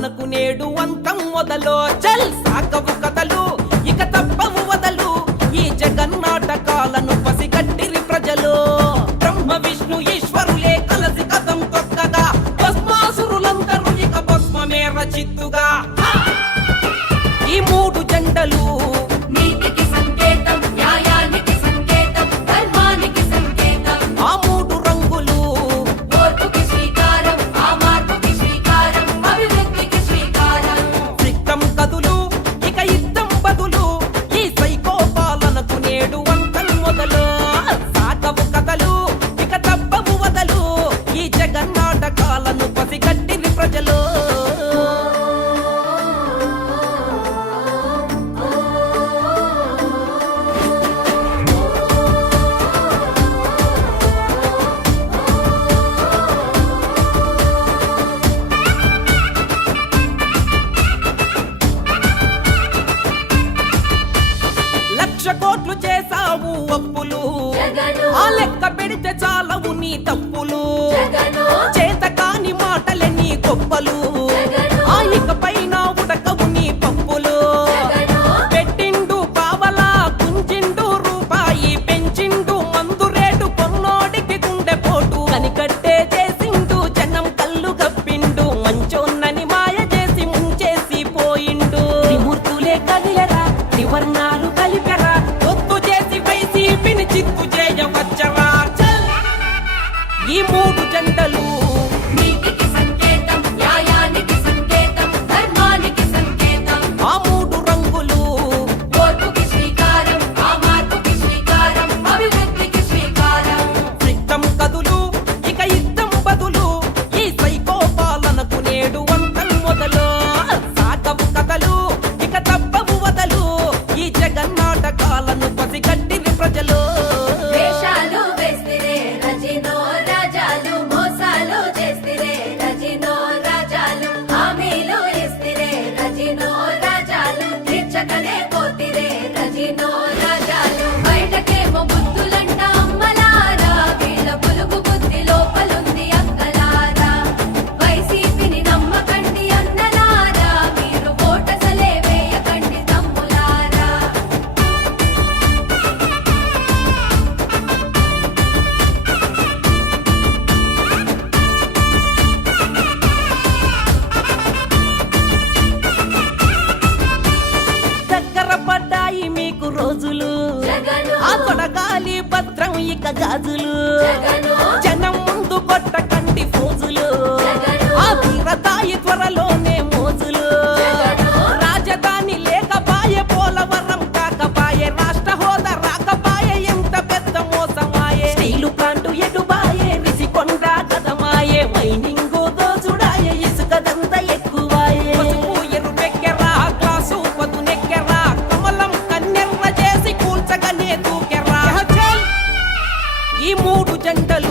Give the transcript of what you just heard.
పాలనకు నేడు అంతం మొదలు చల్ సాగవు కథలు ఇక తప్పవు వదలు ఈ జగన్నాటకాలను పసిగట్టిరి ప్రజలు బ్రహ్మ విష్ణు ఈశ్వరులే కలసి కథం తొక్కగా భస్మాసురులందరూ ఇక భస్మమే రచిత్తుగా ఈ మూడు జెండలు నీతికి సంకేతం న్యాయానికి సంకేతం ధర్మానికి సంకేతం ఆ మూడు రంగులు ఓర్పుకి శ్రీకారం ఆ మార్పుకి శ్రీకారం అభివృద్ధికి శ్రీకారం సిద్ధం కదులు ఇక యుద్ధం బదులు ఈ సైకో పాలనకు నేడు అంతం మొదలు సాగవు కథలు ఇక తప్పవు వదలు ఈ జగన్నాటకాలను పసిగట్టిరి ప్రజలు లక్ష కోట్లు చేసావు అప్పులు జగను ఆ లెక్క పెడితే చాలవు నీ తప్పులు జగను చేత కాని మాటలే నీ గొప్పలు జగను ఆ ఇకపైన ఉడకవు నీ పప్పులు జగను పెట్టిండు పావలా కుంచిండు రూపాయి పెంచిండు మందు రేటు కొన్నోడికి గుండె పోటు కనికట్టే చేసిండు జనం కళ్ళు గప్పిండు మంచోన్నని మాయ చేసి ముంచేసి పోయిండు త్రిమూర్తులే కదిలరా త్రివర్ణాలు కలిపెరా ఒత్తు చేసి వైసీపీని చిత్తు చేయవచ్చరా చల్! ఈ మూడు జంటలు నీతికి సంకేతం న్యాయానికి సంకేతం ధర్మానికి సంకేతం ఆ మూడు రంగులు ఓర్పుకి శ్రీకారం ఆ మార్పుకి శ్రీకారం అభివృద్ధికి శ్రీకారం సిద్ధం కదులు ఇక యుద్ధం బదులు ఈ సైకో పాలనకు నేడు అంతం మొదలు సాగవు కథలు ఇక తప్పవు వదలు ఈ జగన్నాటకాలను పసిగట్టిరి ప్రజలు వేషాలు వేస్తిరే రజినో రాజాలు మోసాలు చేస్తిరే రజినో రాజాలు హామీలు ఇస్తిరే రజినో రాజాలు తీర్చకనే పోతిరే రజినో రాజాలు బయటకేమో బుద్ధులంట అమ్మలారా వీళ్ళ పులుగు బుద్ధి లోపలుంది అక్కలారా వైసీపీని నమ్మకండి అన్నలారా మీరు ఓటసలే వేయకండి తమ్ములారా దగ్గర పడ్డాయి మీకు రోజులు జగను ఆ తొడగాలి భద్రం ఇక గాజులు జగను జనం ముందు కొట్టకండి ఫోజులు జగను ఆ తీరతాయి త్వరలోనే మోజులు జగను రాజధాని లేకపాయే పోలవరం కాకపాయే రాష్ట్ర హోదా రాకపాయే ఎంత పెద్ద మోసమాయే స్టీలు ప్లాంటు ఎడుబాయే రిసికొండ గదమాయే మైనింగ్ దోచుడాయే ఇసుకదంత ఎక్కువాయే పసుపు ఎరుపెక్కెరా గ్లాసు పదునెక్కెరా కమలం కన్నెర్ర చేసి కూల్చగనే దూకెరా చల్! ఈ మూడు జంటలు